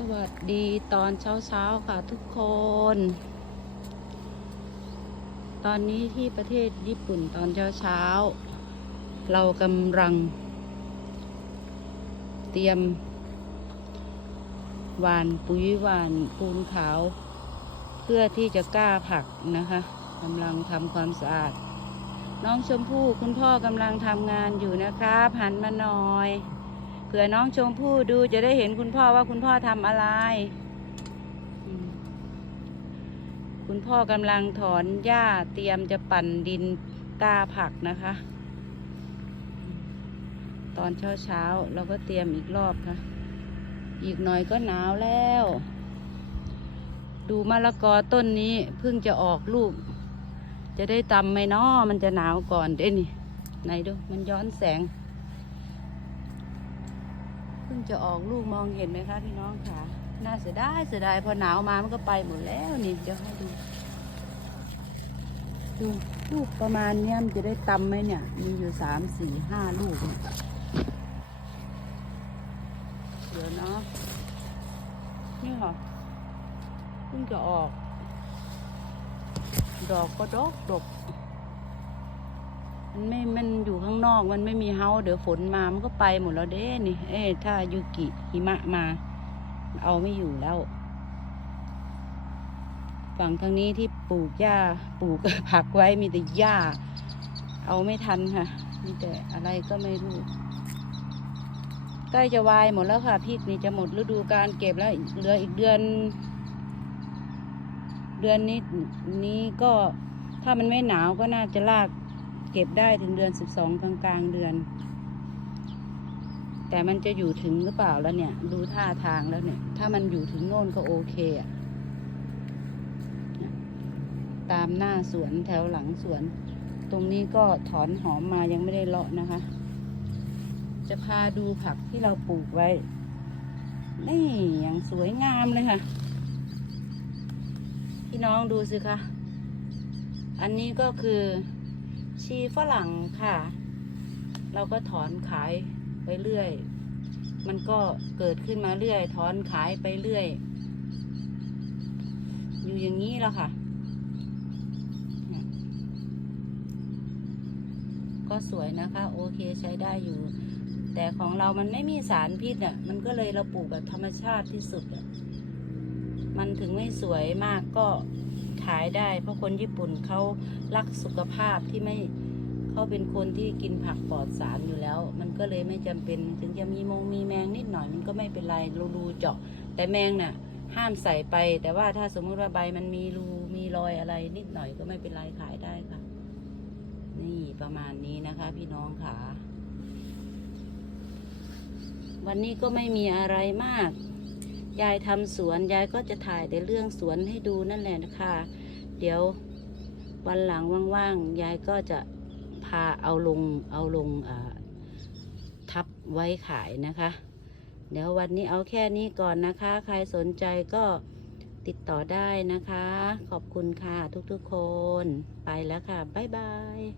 สวัสดีตอนเช้าเช้าๆค่ะทุกคน ตอนนี้ที่ประเทศญี่ปุ่นตอนเช้าเช้าๆเรากำลัง เตรียมหวานปุ๋ยหวานปูนขาว เพื่อที่จะกล้าผักนะคะกำลังทำความสะอาด น้องชมพู่คุณพ่อกำลังทำงานอยู่นะครับหันมาหน่อย เผื่อน้องชมพู่ดูจะได้เห็นคุณพ่อว่าคุณพ่อทำอะไร คุณพ่อกำลังถอนหญ้าเตรียมจะปั่นดินกล้าผักนะคะ ตอนเช้าเช้าๆเราก็เตรียมอีกรอบค่ะ อีกหน่อยก็หนาวแล้ว ดูมะละกอต้นนี้เพิ่งจะออกลูก จะได้ตำไหมนาะมันจะหนาวก่อนเด้นี่ไหนดูมันย้อนแสง เพิ่งจะออกลูกมองเห็นไหมคะพี่น้องค่ะ น่าเสียดายเสียดายพอหนาวมามันก็ไปหมดแล้วนี่เดี๋ยวให้ดู ดูลูกประมาณเนี้ยมันจะได้ตำไหมเนี่ย มีอยู่สามสี่ห้าลูกเนี่ยเดี๋ยวเนาะนี่ค่ะเพิ่งจะออก ดอกก็ดอกดก มันไม่ มันอยู่ข้างนอก มันไม่มีเฮาเดี๋ยวฝนมา มันก็ไปหมดแล้วเด้นี่ เอ้ถ้ายูกิหิมะมา เอาไม่อยู่แล้ว ฝั่งทางนี้ที่ปลูกหญ้า ปลูกผักไว้มีแต่หญ้า เอาไม่ทันค่ะ มีแต่อะไรก็ไม่รู้ ใกล้จะวายหมดแล้วค่ะพริกนี่จะหมดฤดูการเก็บแล้ว เหลืออีกเดือน เดือนนี้นี้ก็ถ้ามันไม่หนาวก็น่าจะลาก เก็บได้ถึงเดือนสิบสองกลางกลางเดือน แต่มันจะอยู่ถึงหรือเปล่าแล้วเนี่ย ดูท่าทางแล้วเนี่ย ถ้ามันอยู่ถึงโน่นก็โอเคอะตามหน้าสวนแถวหลังสวน ตรงนี้ก็ถอนหอมมายังไม่ได้เลาะนะคะ จะพาดูผักที่เราปลูกไว้ นี่อย่างสวยงามเลยค่ะ พี่น้องดูสิคะ อันนี้ก็คือ ชีฝรั่งค่ะ เราก็ถอนขายไปเรื่อย มันก็เกิดขึ้นมาเรื่อย ถอนขายไปเรื่อย อยู่อย่างนี้แล้วค่ะ ก็สวยนะคะ โอเคใช้ได้อยู่ แต่ของเรามันไม่มีสารพิษอะ มันก็เลยเราปลูกแบบธรรมชาติที่สุดอะ มันถึงไม่สวยมากก็ ขายได้ เพราะคนญี่ปุ่นเขารักสุขภาพที่ไม่เขาเป็นคนที่กินผักปลอดสารอยู่แล้ว มันก็เลยไม่จำเป็นถึงจะมีมงมีแมงนิดหน่อยมันก็ไม่เป็นไรรูรูเจาะ แต่แมงน่ะ ห้ามใส่ไป แต่ว่าถ้าสมมุติว่าใบมันมีรูมีรอยอะไรนิดหน่อยก็ไม่เป็นไรขายได้ค่ะ นี่ประมาณนี้นะคะ พี่น้องค่ะวันนี้ก็ไม่มีอะไรมาก ยายทำสวนยายก็จะถ่ายแต่เรื่องสวนให้ดูนั่นแหละนะคะเดี๋ยววันหลังว่างๆยายก็จะพาเอาลงเอาลงทับไว้ขายนะคะ เดี๋ยววันนี้เอาแค่นี้ก่อนนะคะ ใครสนใจก็ติดต่อได้นะคะ ขอบคุณค่ะทุกๆคน ไปแล้วค่ะ บ๊ายบาย